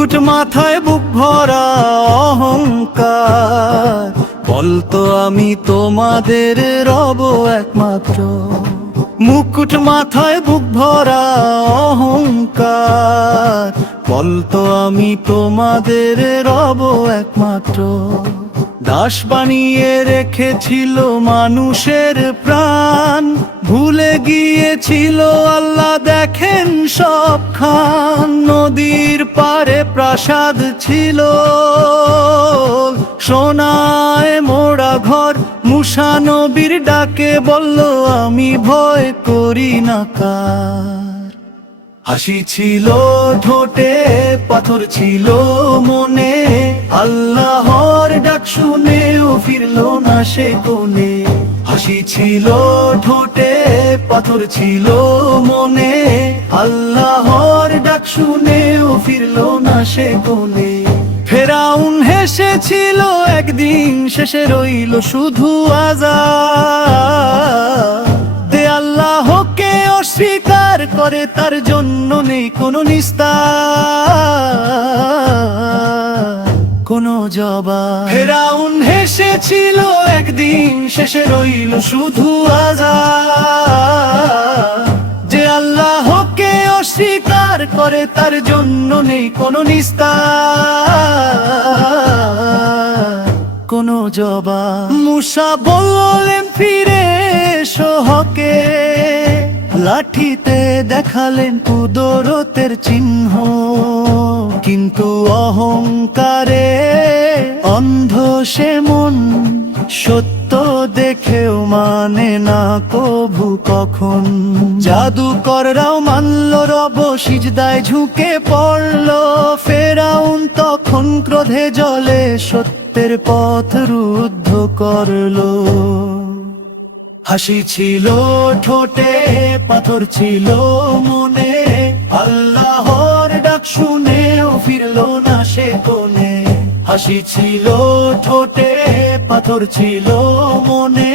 মুকুট মাথায় বুক ভরা অহংকার, বলতো আমি তোমাদের রব একমাত্র। মুকুট মাথায় বুক ভরা অহংকার, বলতো আমি তোমাদের রব একমাত্র। দাস বানিয়ে রেখেছিল মানুষের প্রাণ, ভুলে গিয়েছিল আল্লাহ দেখেন সবখান। নদীর পারে প্রাসাদ ছিল, সোনায় মোড়া ঘর, মুসা নবীর ডাকে বলল আমি ভয় করি না কার। হাসি ছিল ঠোঁটে, পাথর ছিল মনে, আল্লাহর ডাক শুনেও ফিরলো না সে কোণে। হাসি ছিল ঠোঁটে, পাথর ছিল মনে, আল্লাহর ডাক শুনেও ফিরলো না সে কোণে। ফেরাউন হেসেছিল একদিন, শেষে রইল শুধু আযাব। দে আল্লাহকে অস্বীকার করে তার জন্য নেই কোনো নিস্তার, কোনো জবাব। ফেরাউন হেসেছিল একদিন, শেষে রইল শুধু আযাব। যে আল্লাহকে অস্বীকার করে তার জন্য নেই কোনো নিস্তার, কোনো জবাব। মুসা বললেন ফিরে এসো হকে, লাঠিতে দেখালেন কুদরতের চিহ্ন। কিন্তু অহংকারে অন্ধ সে মন, সত্য দেখেও মানে না কভু কখন। জাদুকররাও মানল রব, সিজদায় ঝুঁকে পড়ল। ফেরাউন তখন ক্রোধে জ্বলে সত্যের পথ রুদ্ধ করলো। হাসি ছিল ঠোঁটে, পাথর ছিল মনে, আল্লাহর ডাক শুনেও ফিরলো না সে কোণে। হাসি ছিল ঠোঁটে, পাথর ছিল মনে,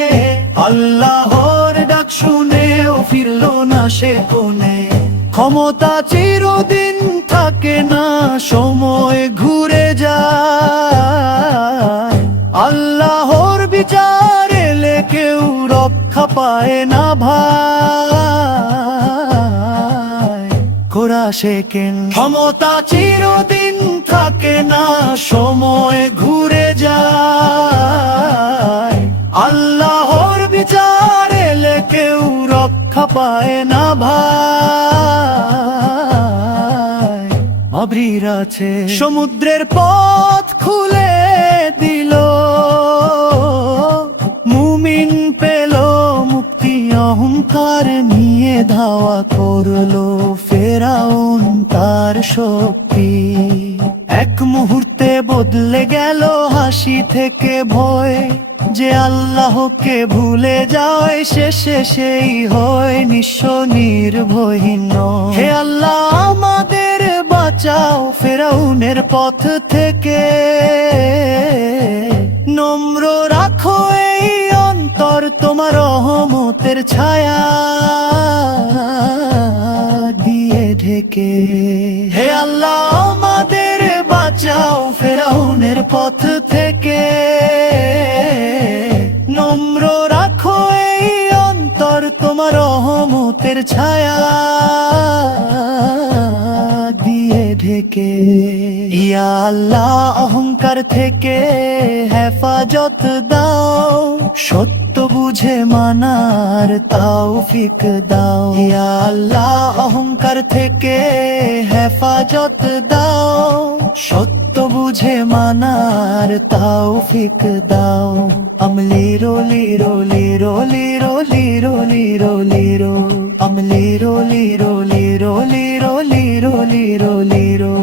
আল্লাহর ডাক শুনেও ফিরলো না সে কোণে। ক্ষমতা চিরদিন থাকে না, সময় ঘুরে যায়। আল্লাহর বিচার এলে কেউ রক্ষা পায় না ভাই, কোরা শেখেন। ক্ষমতা চিরদিন থাকে না, সময় ঘুরে যায়। আল্লাহর বিচার এলে কেউ রক্ষা পায় না ভাই। অবৃর আছে সমুদ্রের পথ খুলে দিল, মুমিন পেল মুক্তি, অহংকার নিয়ে ধাওয়া করলো। ফেরাউন তার শক্তি এক মুহূর্তে বদলে গেল, হাসি থেকে ভয়। যে আল্লাহকে ভুলে যায় শেষে সেই হয় নিঃস্ব নির্ভয়হীন। হে আল্লাহ আমাদের বাঁচাও ফেরাউনের পথ থেকে, নম্র রাখো এই অন্তর তোমার রহমতের ছায়া দিয়ে ঢেকে। হে আল্লাহ আমাদের বাঁচাও ফেরাউনের পথ থেকে, নম্র রাখো এই অন্তর তোমার রহমতের ছায়া দিয়ে ঢেকে। ইয়া আল্লাহ অহংকার থেকে হেফাজত দাও, সত্য বুঝে মানার তৌফিক দাও। ইয়া আল্লাহ অহংকার থেকে হেফাজত দাও, সত্য বুঝে মানার তৌফিক দাও। আমলি রোলি রোলি রোলি রোলি রোলি রোলি রো, আমলি রোলি রোলি রোলি রোলি রোলি রোলি রো।